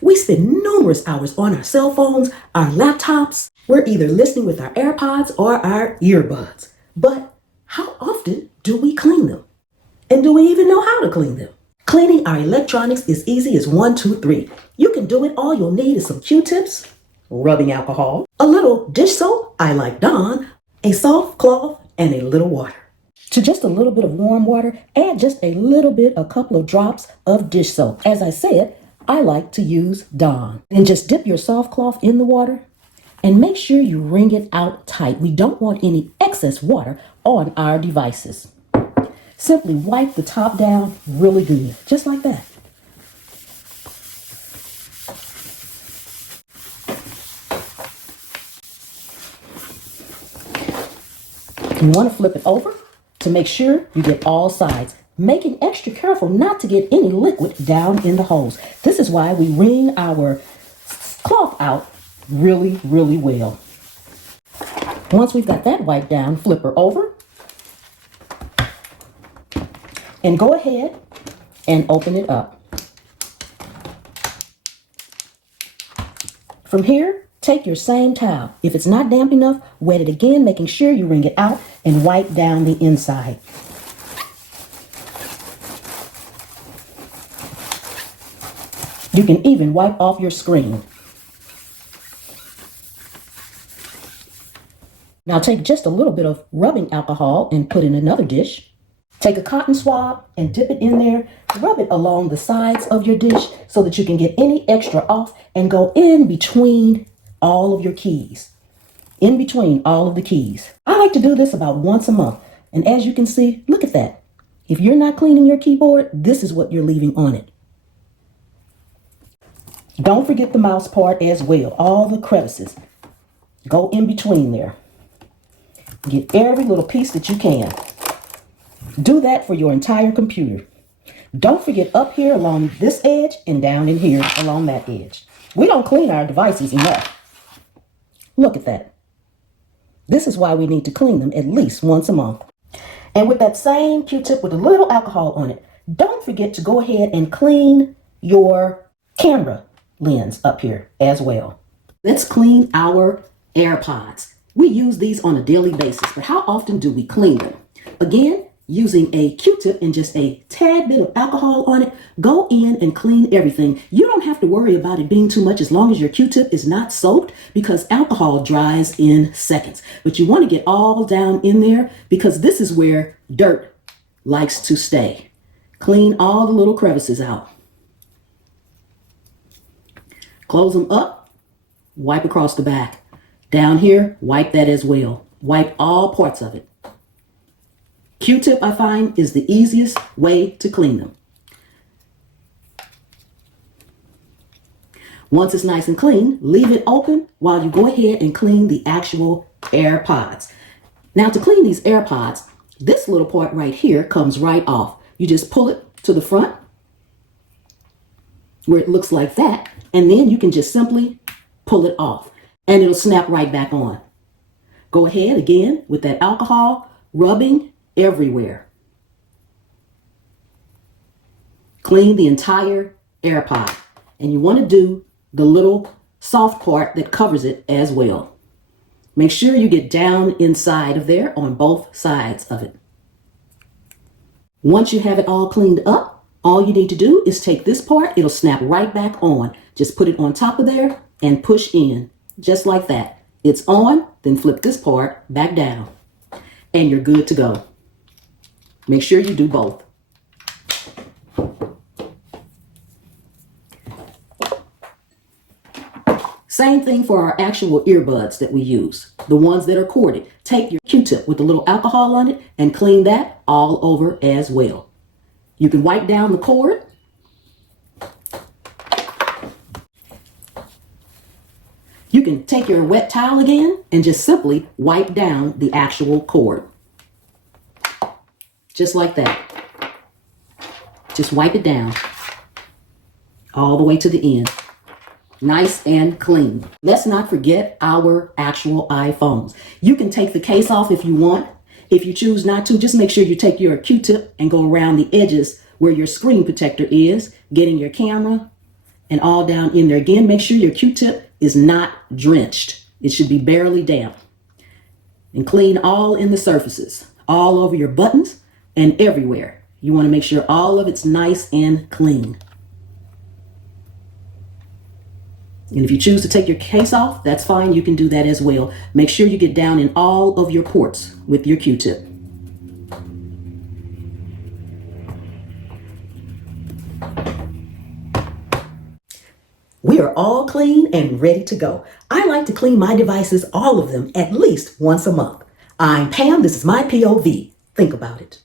We spend numerous hours on our cell phones, our laptops. We're either listening with our AirPods or our earbuds. But how often do we clean them? And do we even know how to clean them? Cleaning our electronics is easy as 1, 2, 3. You can do it. All you'll need is some Q-tips, rubbing alcohol, a little dish soap, I like Dawn, a soft cloth, and a little water. To just a little bit of warm water, add just a couple of drops of dish soap. As I said, I like to use Dawn. Then just dip your soft cloth in the water and make sure you wring it out tight. We don't want any excess water on our devices. Simply wipe the top down really good, just like that. You want to flip it over to make sure you get all sides, making extra careful not to get any liquid down in the holes. This is why we wring our cloth out really, really well. Once we've got that wiped down, flip her over and go ahead and open it up. From here, take your same towel. If it's not damp enough, wet it again, making sure you wring it out and wipe down the inside. You can even wipe off your screen. Now take just a little bit of rubbing alcohol and put in another dish. Take a cotton swab and dip it in there. Rub it along the sides of your dish so that you can get any extra off and go in between all of your keys. In between all of the keys. I like to do this about once a month. And as you can see, look at that. If you're not cleaning your keyboard, this is what you're leaving on it. Don't forget the mouse part as well. All the crevices. Go in between there. Get every little piece that you can. Do that for your entire computer. Don't forget up here along this edge and down in here along that edge. We don't clean our devices enough. Look at that. This is why we need to clean them at least once a month. And with that same Q-tip with a little alcohol on it, don't forget to go ahead and clean your camera lens up here as well. Let's clean our AirPods. We use these on a daily basis, but how often do we clean them? Again, using a Q-tip and just a tad bit of alcohol on it, go in and clean everything. You don't have to worry about it being too much as long as your Q-tip is not soaked, because alcohol dries in seconds. But you want to get all down in there because this is where dirt likes to stay. Clean all the little crevices out. Close them up, wipe across the back. Down here, wipe that as well. Wipe all parts of it. Q-tip, I find, is the easiest way to clean them. Once it's nice and clean, leave it open while you go ahead and clean the actual AirPods. Now to clean these AirPods, this little part right here comes right off. You just pull it to the front where it looks like that, and then you can just simply pull it off and it'll snap right back on. Go ahead again with that alcohol, rubbing everywhere. Clean the entire AirPod, and you want to do the little soft part that covers it as well. Make sure you get down inside of there on both sides of it. Once you have it all cleaned up, all you need to do is take this part. It'll snap right back on. Just put it on top of there and push in, just like that. It's on, then flip this part back down, and you're good to go. Make sure you do both. Same thing for our actual earbuds that we use, the ones that are corded. Take your Q-tip with a little alcohol on it and clean that all over as well. You can wipe down the cord. You can take your wet towel again and just simply wipe down the actual cord. Just like that. Just wipe it down all the way to the end. Nice and clean. Let's not forget our actual iPhones. You can take the case off if you want. If you choose not to, just make sure you take your Q-tip and go around the edges where your screen protector is, getting your camera and all down in there. Again, make sure your Q-tip is not drenched. It should be barely damp. And clean all in the surfaces, all over your buttons and everywhere. You want to make sure all of it's nice and clean. And if you choose to take your case off, that's fine. You can do that as well. Make sure you get down in all of your ports with your Q-tip. We are all clean and ready to go. I like to clean my devices, all of them, at least once a month. I'm Pam. This is my POV. Think about it.